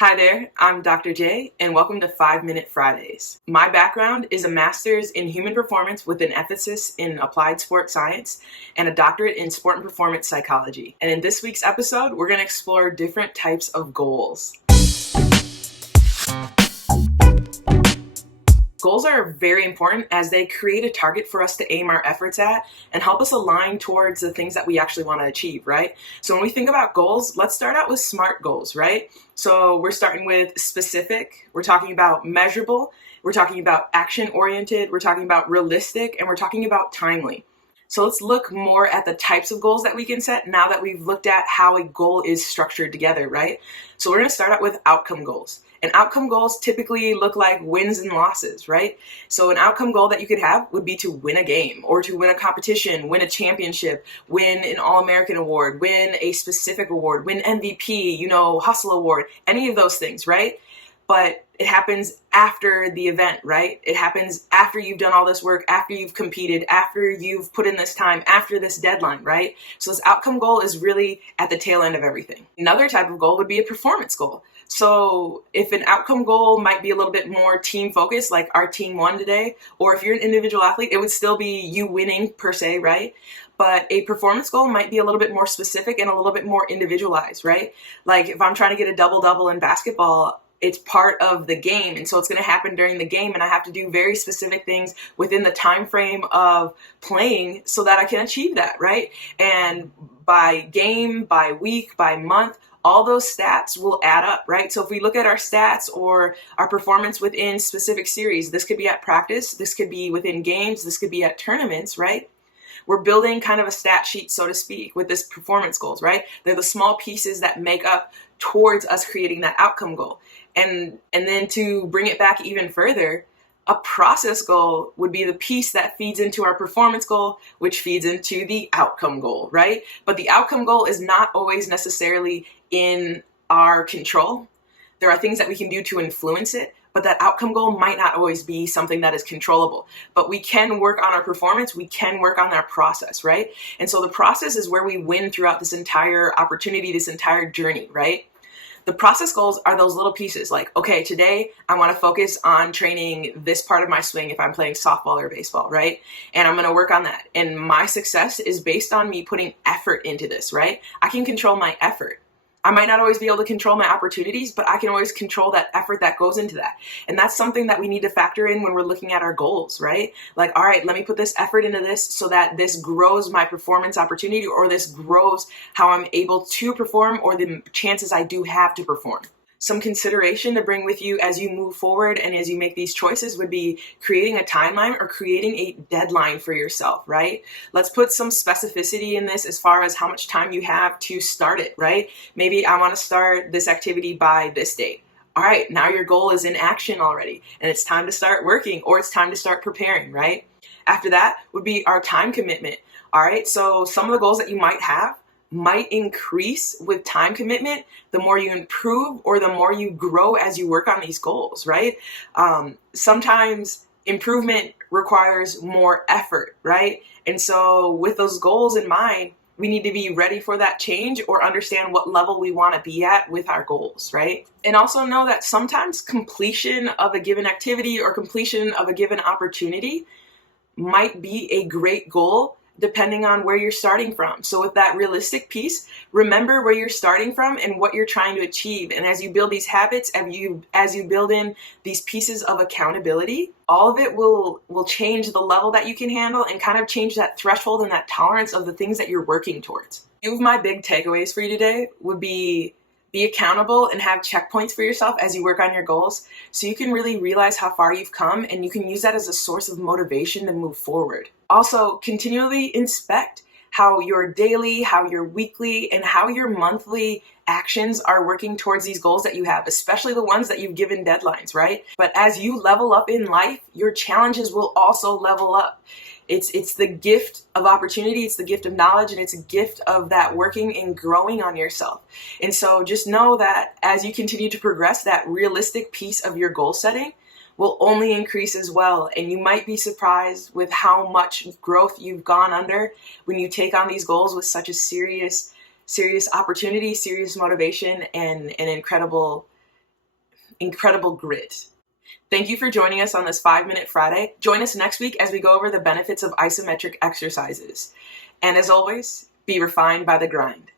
Hi there, I'm Dr. J, and welcome to 5-Minute Fridays. My background is a master's in human performance with an emphasis in applied sport science and a doctorate in sport and performance psychology. And in this week's episode, we're going to explore different types of goals. Goals are very important as they create a target for us to aim our efforts at and help us align towards the things that we actually want to achieve, right? So when we think about goals, let's start out with SMART goals, right? So we're starting with specific, we're talking about measurable, we're talking about action-oriented, we're talking about realistic, and we're talking about timely. So let's look more at the types of goals that we can set now that we've looked at how a goal is structured together, right? So we're going to start out with outcome goals. And outcome goals typically look like wins and losses, right? So an outcome goal that you could have would be to win a game or to win a competition, win a championship, win an All-American award, win a specific award, win MVP, Hustle award, any of those things, right? But it happens after the event, right? It happens after you've done all this work, after you've competed, after you've put in this time, after this deadline, right? So this outcome goal is really at the tail end of everything. Another type of goal would be a performance goal. So if an outcome goal might be a little bit more team focused, like our team won today, or if you're an individual athlete, it would still be you winning per se, right? But a performance goal might be a little bit more specific and a little bit more individualized, right? Like if I'm trying to get a double-double in basketball, it's part of the game, and so it's going to happen during the game, and I have to do very specific things within the time frame of playing so that I can achieve that, right? And by game, by week, by month, all those stats will add up, right? So if we look at our stats or our performance within specific series, this could be at practice, this could be within games, this could be at tournaments, right? We're building kind of a stat sheet, so to speak, with this performance goals, right? They're the small pieces that make up towards us creating that outcome goal. And then to bring it back even further, a process goal would be the piece that feeds into our performance goal, which feeds into the outcome goal, right? But the outcome goal is not always necessarily in our control. There are things that we can do to influence it, but that outcome goal might not always be something that is controllable. But we can work on our performance, we can work on our process, right? And so the process is where we win throughout this entire opportunity, this entire journey, right? The process goals are those little pieces like, okay, today I want to focus on training this part of my swing if I'm playing softball or baseball, right? And I'm going to work on that. And my success is based on me putting effort into this, right? I can control my effort. I might not always be able to control my opportunities, but I can always control that effort that goes into that. And that's something that we need to factor in when we're looking at our goals, right? Like, all right, let me put this effort into this so that this grows my performance opportunity, or this grows how I'm able to perform, or the chances I do have to perform. Some consideration to bring with you as you move forward and as you make these choices would be creating a timeline or creating a deadline for yourself, right? Let's put some specificity in this as far as how much time you have to start it, right? Maybe I want to start this activity by this date. All right, now your goal is in action already, and it's time to start working, or it's time to start preparing, right? After that would be our time commitment. All right, so some of the goals that you might have might increase with time commitment the more you improve or the more you grow as you work on these goals, right? Sometimes improvement requires more effort, right? And so with those goals in mind, we need to be ready for that change or understand what level we want to be at with our goals, right? And also know that sometimes completion of a given activity or completion of a given opportunity might be a great goal depending on where you're starting from. So with that realistic piece, remember where you're starting from and what you're trying to achieve. And as you build these habits, as you build in these pieces of accountability, all of it will change the level that you can handle and kind of change that threshold and that tolerance of the things that you're working towards. Two of my big takeaways for you today would be accountable and have checkpoints for yourself as you work on your goals so you can really realize how far you've come, and you can use that as a source of motivation to move forward. Also, continually inspect how your daily, how your weekly, and how your monthly actions are working towards these goals that you have, especially the ones that you've given deadlines, right? But as you level up in life, your challenges will also level up. It's the gift of opportunity, it's the gift of knowledge, and it's a gift of that working and growing on yourself. And so just know that as you continue to progress, that realistic piece of your goal setting will only increase as well. And you might be surprised with how much growth you've gone under when you take on these goals with such a serious opportunity, serious motivation, and an incredible incredible grit. Thank you for joining us on this 5-Minute Friday. Join us next week as we go over the benefits of isometric exercises. And as always, be refined by the grind.